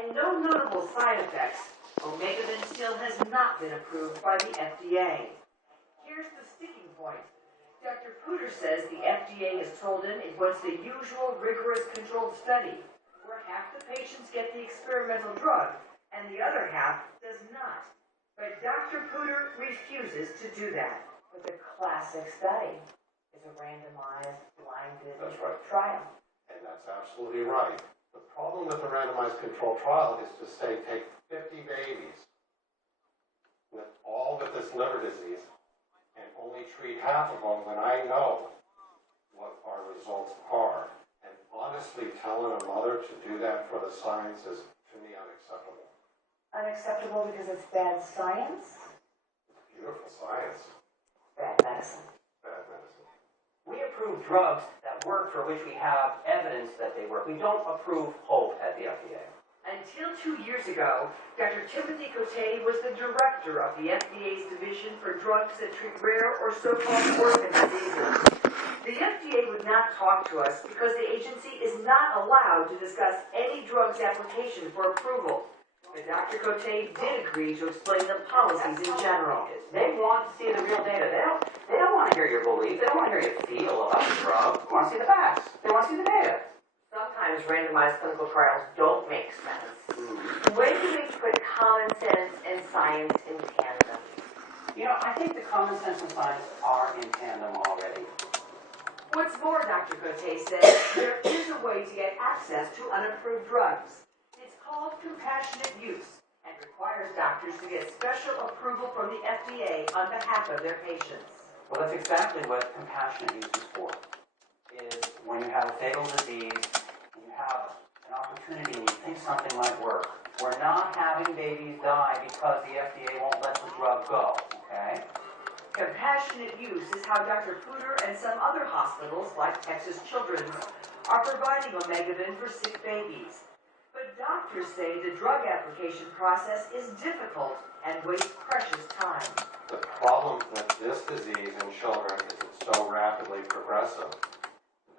and no notable side effects, omegavin still has not been approved by the FDA. Here's the sticking point. Dr. Puder says the FDA has told him it wants the usual rigorous controlled study, where half the patients get the experimental drug and the other half does not. But Dr. Puder refuses to do that. But the classic study is a randomized, blinded trial. And that's absolutely right. The problem with the randomized control trial is to say take 50 babies with all with this liver disease and only treat half of them when I know what our results are. And honestly, telling a mother to do that for the science is, to me, unacceptable. Unacceptable because it's bad science? It's beautiful science. Bad medicine. Bad medicine. We approve drugs that work, for which we have evidence that they work. We don't approve hope at the FDA. Until 2 years ago, Dr. Timothy Cote was the director of the FDA's Division for Drugs that Treat Rare or So-Called Orphan Diseases. The FDA would not talk to us because the agency is not allowed to discuss any drug's application for approval. But Dr. Cote did agree to explain the policies in general. They want to see the real data. They don't want to hear your belief. They don't want to hear you feel about the drug. They want to see the facts. They want to see the data. Sometimes randomized clinical trials don't make sense. When do we put common sense and science in tandem? You know, I think the common sense and science are in tandem already. What's more, Dr. Cote says, there is a way to get access to unapproved drugs. It's called compassionate use and requires doctors to get special approval from the FDA on behalf of their patients. Well, that's exactly what compassionate use is for. Is when you have a fatal disease, and you have an opportunity and you think something might work. We're not having babies die because the FDA won't let the drug go, okay? Compassionate use is how Dr. Puder and some other hospitals, like Texas Children's, are providing omegavin for sick babies. But doctors say the drug application process is difficult and wastes precious time. The problem with this disease in children is it's so rapidly progressive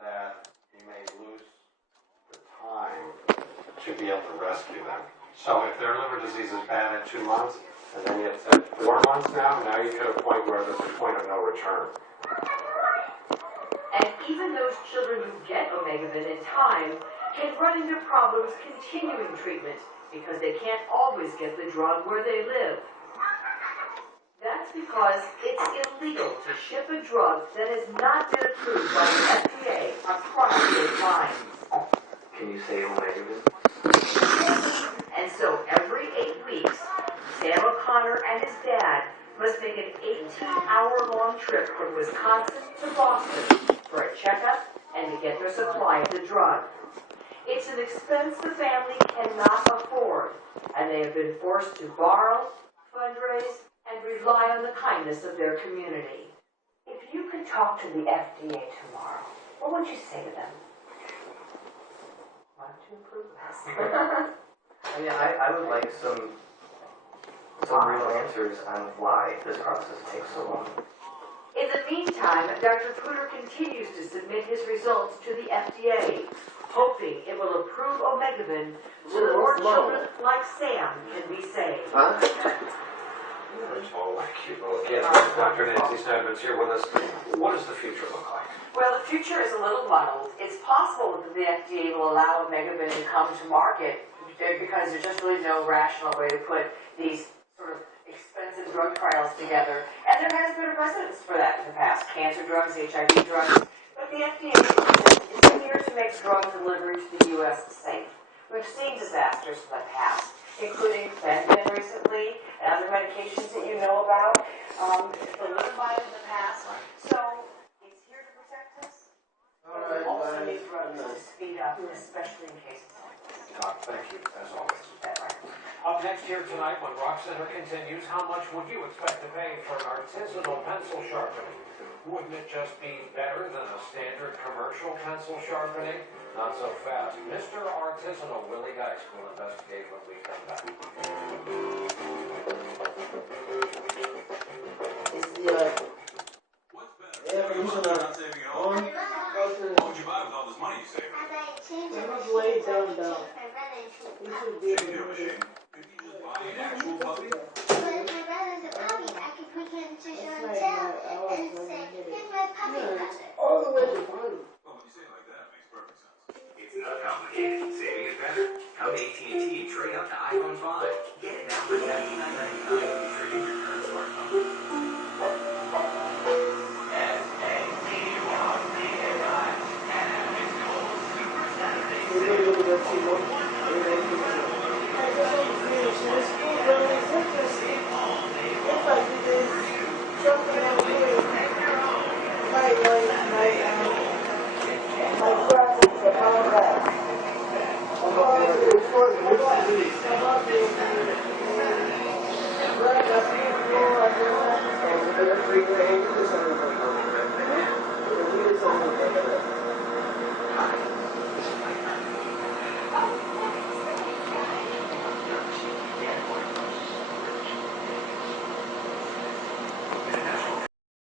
that you may lose the time to be able to rescue them. So if their liver disease is bad at 2 months, and then it's at 4 months now you get a point where there's a point of no return. And even those children who get omegavin in time can run into problems continuing treatment because they can't always get the drug where they live. That's because it's illegal to ship a drug that has not been approved by the FDA across state lines. Can you say omegavin? And so every 8 weeks, Sam O'Connor and his dad must make an 18-hour-long trip from Wisconsin to Boston for a checkup and to get their supply of the drug. It's an expense the family cannot afford, and they have been forced to borrow, fundraise, and rely on the kindness of their community. If you could talk to the FDA tomorrow, what would you say to them? Want to improve this? I would like some real answers on why this process takes so long. In the meantime, Dr. Puder continues to submit his results to the FDA, hoping it will approve omegavin so that more children like Sam can be saved. Again, Dr. Nancy Snedman's here with us. What does the future look like? Well, the future is a little muddled. It's possible that the FDA will allow omegavin to come to market because there's just really no rational way to put these sort of expensive drug trials together. And there has been a precedence for that in the past. Cancer drugs, HIV drugs. But the FDA is here to make drug delivery to the U.S. safe. We've seen disasters in the past, including fentanyl recently and other medications that you know about, thalidomide in the past. So it's here to protect us. But we also need drugs to speed up, especially in cases like this. Doc, thank you, as always. That's right. Up next here tonight, when Rock Center continues, how much would you expect to pay for an artisanal pencil sharpening? Wouldn't it just be better than a standard commercial pencil sharpening? Not so fast. Mr. Artisanal Willie Dykes will investigate when we come back. Is the evolution of on? What would you buy with all this money you saved? It was way down. this would be Speaking of a shame, could you just buy an actual puppy? But if my brother's a puppy, I could put him to show and tell and say, here's my puppy brother. all the way to the bottom. Well, when you say it like that, it makes perfect sense. It's not complicated. Saving is better. Come to AT&T and trade up to iPhone 5. Get it now for $79.99 with trade your current smartphone. We're going to go see more. I just want to finish. The school really is interesting. If I do this, something I'm doing, my practice about that. About the report, about the grad, I think,